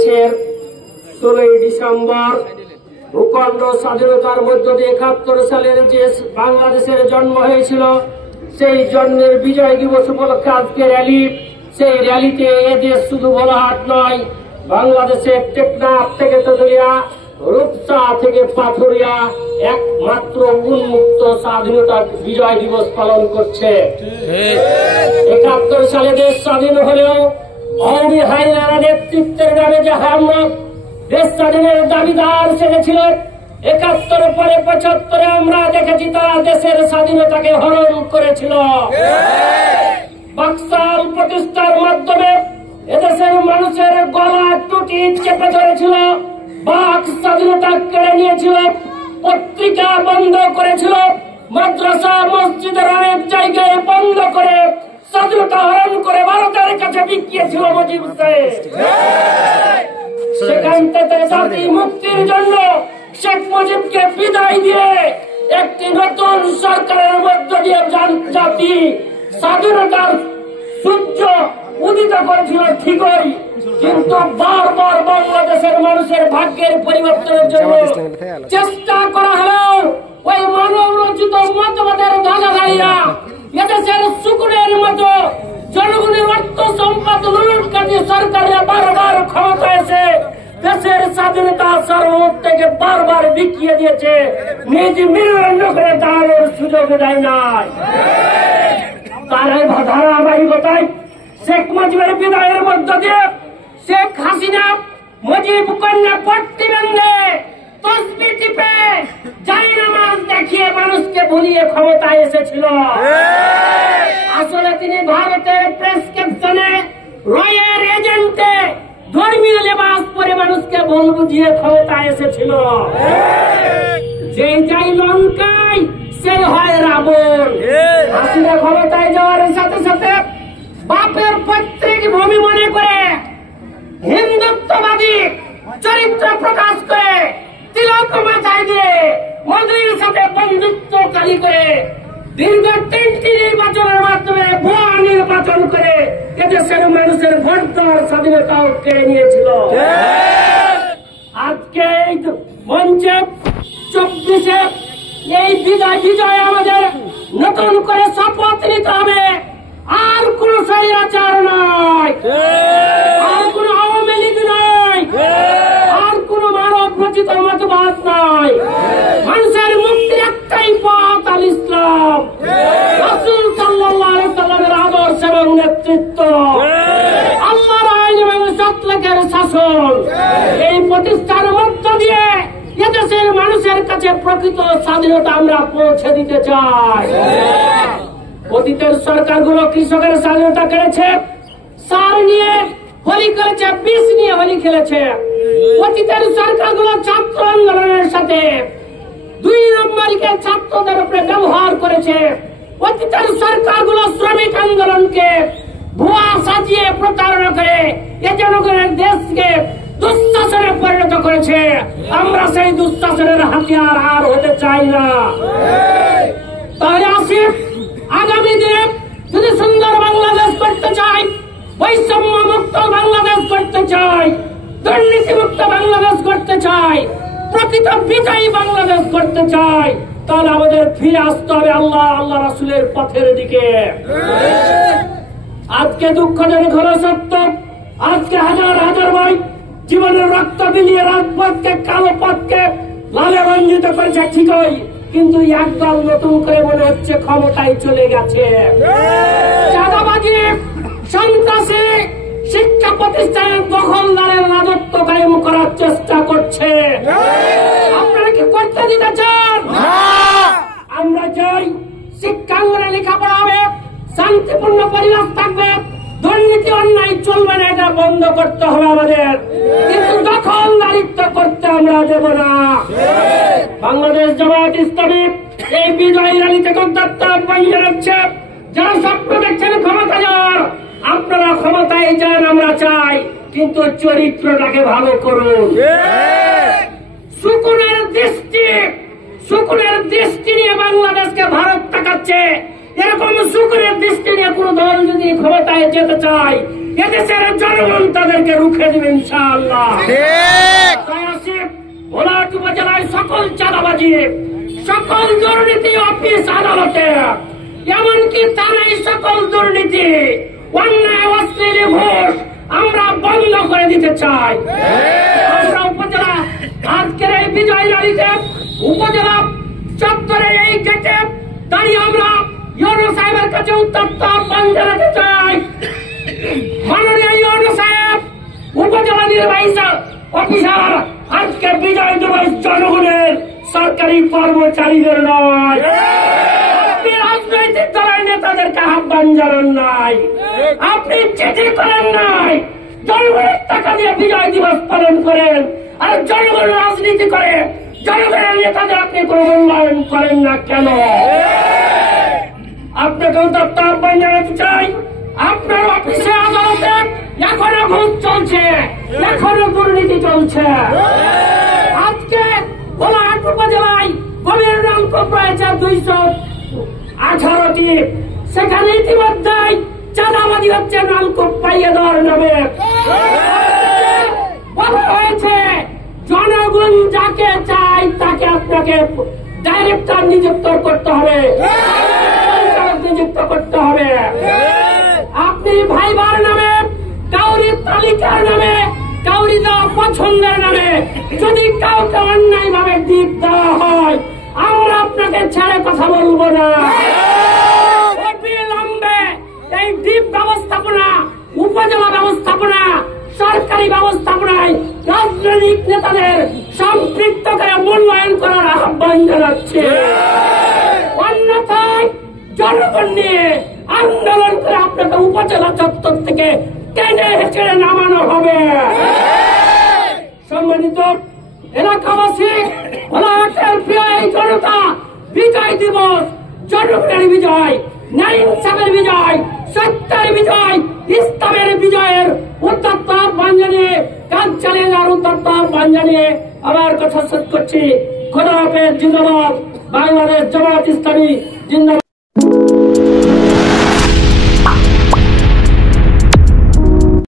বাংলাদেশের 16ই ডিসেম্বর ভূখণ্ড স্বাধীনতার মধ্য দিয়ে 71 সালের যে বাংলাদেশের জন্ম হয়েছিল, সেই জন্মের বিজয় দিবস উপলক্ষে আজকে র্যালি। সেই র্যালিতে এদেশ শুধু ভোলাহাট নয়, বাংলাদেশের টেকনাফ থেকে তেতুলিয়া, রূপসা থেকে পাথুরিয়া একমাত্র উন্মুক্ত স্বাধীনতা বিজয় দিবস পালন করছে। 71 সালে দেশ স্বাধীন হলেও আওয়ামী হায়নারা নেতৃত্বের নামে যে আমরা দেশ স্বাধীনের দাবিদার সেরেছিল, 71 পরে 75 আমরা দেখেছি তারা দেশের স্বাধীনতাকে হরণ করেছিল। বাকশাল প্রতিষ্ঠার মাধ্যমে এদেশের মানুষের গলা টুটি চেপে ধরেছিল, বাক স্বাধীনতা কেড়ে নিয়েছিল, পত্রিকা বন্ধ করেছিল, মাদ্রাসা মসজিদের অনেক জায়গায় বন্ধ করে স্বাধীনতা হরণ করে ভারতের কাছে বিকিয়েছিল মুজিব সাহেব। সেখান থেকে জাতি মুক্তির জন্য শেখ মুজিবকে বিদায় দিয়ে একটি নতুন সরকারের মধ্য দিয়ে জাতি স্বাধীনতার সূর্য উদিত করেছিল ঠিকই, কিন্তু বারবার বাংলাদেশের মানুষের ভাগ্যের পরিবর্তনের জন্য চেষ্টা করা হলেও ওই মানব রচিত মতবাদের ধারাধারীরা এদেশের শুকুরের মতো জনগণের অর্থ সম্পদ লুটকারী সরকারের বারবার ক্ষমতা এসে দেশের স্বাধীনতা সর্বমত থেকে বারবার বিকিয়ে দিয়েছে, নিজ মেরুদণ্ড করে দাঁড়ানোর সুযোগ দেয় নাই। তার ধারাবাহিকতায় শেখ মুজিবের বিদায়ের মধ্য দিয়ে শেখ হাসিনা মুজিব কন্যা পট্টি বেঁধে তসবিহ টিপে জায়নামাজ দেখিয়ে মানুষকে ভুলিয়ে ক্ষমতায় এসেছিল। আসলে তিনি ভারতের প্রেসক্রিপশনে রয়ের এজেন্টে ধর্মীয় লেবাস পরে মানুষকে ভুল বুঝিয়ে ক্ষমতায় এসেছিল। যে যাই লঙ্কায় সে হয় রাবণ। হাসিনা ক্ষমতায় যাওয়ার সাথে সাথে বাপের পৈতৃক ভূমি মনে করে হিন্দুত্ববাদী চরিত্র প্রকাশ করে তিলক মাথায় দিয়ে মোদির সাথে বন্ধুত্বকারী করে দীর্ঘ 3টি নির্বাচনের মাধ্যমে ভুয়া নির্বাচন করে এদেশের মানুষের ভোট দেওয়ার স্বাধীনতাও কেড়ে নিয়েছিল। আজকে এই মঞ্চে 24-এ এই বিজয় আমাদের নতুন করে শপথ নিতে হবে। আর কোন স্বৈরাচার নয়, আর কোন আওয়ামী লীগ নয়, আর কোন মানব রচিত মতবাদ নয়। মানুষের মুক্তির একটাই পথ, আল ইসলাম, রাসূল সাল্লাল্লাহু আলাইহি সাল্লামের আদর্শ এবং নেতৃত্ব, আল্লাহর আইন এবং সৎলোকের শাসন। এই প্রতিষ্ঠার মধ্য দিয়ে এদেশের মানুষের কাছে প্রকৃত স্বাধীনতা আমরা পৌঁছে দিতে চাই। অতীতের সরকারগুলো কৃষকের স্বাধীনতা কেড়েছে, সার নিয়ে হোলি করেছে, বিষ নিয়ে হোলি খেলেছে। অতীতের সরকারগুলো ছাত্র আন্দোলনের সাথে 2 নম্বরীকে ছাত্রদের উপরে ব্যবহার করেছে। অতীতের সরকারগুলো শ্রমিক আন্দোলনকে ভুয়া সাজিয়ে প্রতারণা করে এ জনগণের দেশকে দুঃশাসনে পরিণত করেছে। আমরা সেই দুঃশাসনের হাতিয়ার আর হতে চাই না। তাহলে আসি, আগামী দিনে যদি সুন্দর বাংলাদেশ করতে চাই, বৈষম্য মুক্ত বাংলাদেশ করতে চাই, দুর্নীতি মুক্ত বাংলাদেশ করতে চাই, প্রকৃত বিজয়ী বাংলাদেশ করতে চাই, তাহলে আমাদের ফিরে আসতে হবে আল্লাহ রাসূলের পথের দিকে। আজকে দুঃখজনক হলো সত্য, আজকে হাজার হাজার ভাই জীবনের রক্ত বিলিয়ে রাজপথকে, কালো পথকে লালে রঞ্জিত করেছে ঠিকই, কিন্তু একদল নতুন করে মনে হচ্ছে ক্ষমতায় চলে গেছে। চাঁদাবাজি, সন্ত্রাসী, শিক্ষা প্রতিষ্ঠানের দখলদারের রাজত্ব কায়েম করার চেষ্টা করছে। আপনারা কি করতে দিতে চান? আমরা চাই শিক্ষাঙ্গনে লেখাপড়া হবে, শান্তিপূর্ণ পরিবেশ থাকবে, দুর্নীতি অন্যায় চলবে না, এটা বন্ধ করতে হবে আমাদের, কিন্তু দখলদারিত্ব করতে আমরা দেব না। বাংলাদেশ জামায়াত ইসলামী এই বিজয় র্যালি থেকে আহ্বান জানাচ্ছে, যারা স্বপ্ন দেখছেন ক্ষমতা যাওয়ার, আপনারা ক্ষমতায় যান, আমরা চাই, কিন্তু চরিত্রটাকে ভালো করুন। সুকুনের দৃষ্টি নিয়ে বাংলাদেশকে ভারত তাকাচ্ছে। এরকম সুকুনের দৃষ্টি নিয়ে কোন দল যদি ক্ষমতায় যেতে চায়, এদেশের জনগণ তাদেরকে রুখে দেবে ইনশাআল্লাহ। তাই আসিফ ভোলাহাট উপজেলায় সকল চাঁদাবাজি, সকল দুর্নীতি অফিস আদালতে, এমনকি থানায় সকল দুর্নীতি, অন্যায় অশ্লীল ঘুষ আমরা বন্ধ করে দিতে চাই। আমরা উপজেলা আজকের এই বিজয় র্যালিতে উপজেলা চত্বরে এই গেটে দাঁড়িয়ে আমরা ইউনূস সাহেবের কাছে উত্তপ্ত আহ্বান জানাতে চাই। মাননীয় ইউনূস সাহেব, উপজেলা নির্বাহী অফিসার, আজকে বিজয় দিবস জনগণের, সরকারি কর্মচারীদের নয়। আপনি রাজনৈতিক দলের নেতাদেরকে আহ্বান জানান নাই, আপনি চিঠি করেন নাই, জনগণের টাকা দিয়ে বিজয় দিবস পালন করেন, আর জনগণ রাজনীতি করে জনগণের নেতাদের আপনি কোনো মূল্যায়ন করেন না কেন? আপনাকে উত্তপ্ত আহ্বান জানাতে চাই। আপনার অফিসে আদালতে এখনো ঘুষ চলছে, এখনো দুর্নীতি চলছে। আজকে ভোলাহাট উপজেলায় গভীর নলকূপ রয়েছে 218টি, সেখানে ইতিমধ্যেই চাঁদাবাজি হচ্ছে নলকূপ পাইয়ে দেওয়ার নামে। বলা হয়েছে জনগণ যাকে চায় তাকে আপনাকে ডাইরেক্টর নিযুক্ত করতে হবে, নিযুক্ত করতে হবে। আপনি ভাইবার নামে, কাউরি তালিকার নামে, কাউরি দেওয়া পছন্দের নামে যদি কাউকে অন্যায় ভাবে দ্বীপ দেওয়া হয়, আমরা আপনাকে ছেড়ে কথা বলবো না। অবিলম্বে এই দ্বীপ ব্যবস্থাপনা, উপজেলা ব্যবস্থাপনা, সরকারি ব্যবস্থাপনায় রাজনৈতিক নেতাদের সম্পৃক্ত করে মূল্যায়ন করার আহ্বান জানাচ্ছে। অন্যথায় জনগণ নিয়ে আন্দোলন করে আপনাকে উপজেলা চত্বর থেকে টেনে হেঁচড়ে নামানো হবে। সম্মানিত এলাকাবাসী, ভোলাহাটের প্রিয় এই জনতা, বিজয় দিবস জনগণের বিজয়, ন্যায় ইনসাফের বিজয়, সত্যের বিজয়, ইসলামের বিজয়ের উত্তপ্ত আহ্বান জানিয়ে, কাজ চালিয়ে যাওয়ার উত্তপ্ত আহ্বান জানিয়ে আমার কথা শেষ করছি। খোদা হাফেজ, জিন্দাবাদ বাংলাদেশ জামায়াত ইসলামী, জিন্দাবাদ।